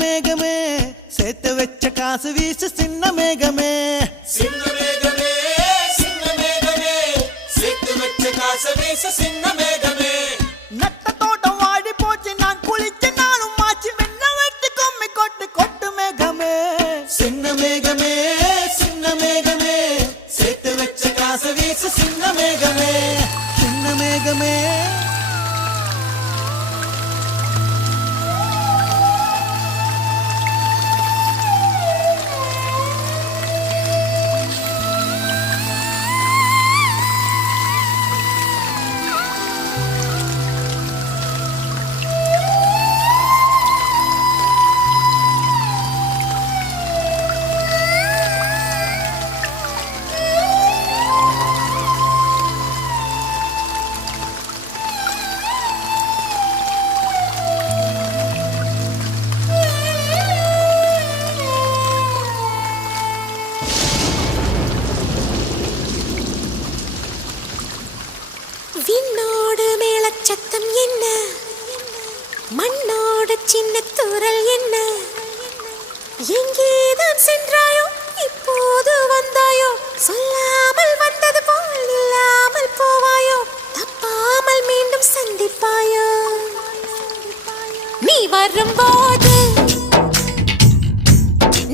மேகமே சேர்த்து வச்ச காசு வீசு சின்ன மேகமே சின்ன மேகமே சின்ன மேகமே சேர்த்து வச்ச காசு வீசு சின்ன மேகமே நட்ட தோட்டம் வாடி போச்சு நான் குளிச்ச நானும் மாச்சு வெண்ண வெட்டி கொம்மி கொட்டு கொட்டு மேகமே சின்ன மேகமே சேர்த்து வச்ச காசு வீசு சின்ன மேகமே சின்ன மேகமே விண்ணோடு மேளச்சத்தம் என்ன மண்ணோடு சின்ன தூரல் என்ன எங்கேதான் சென்றாயோ இப்போது வந்தாயோ சொல்லாமல் வந்தது போல் இல்லாமல் போவாயோ தப்பாமல் மீண்டும் சந்திப்பாயோ நீ வரும்போது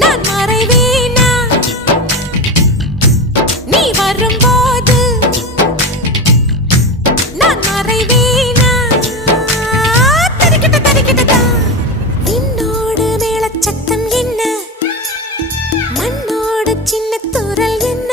நான் மறைவேனா நீ வரும்போது நான் மறைவேனா தரிக்கிட்ட தரிக்கிட்டதா விண்ணோடு மேளச்சத்தம் என்ன மண்ணோடு சின்ன தூரல் என்ன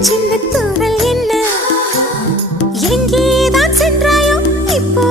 சின்ன தூரல் என்ன எங்கேதான் சென்றாயோ இப்போ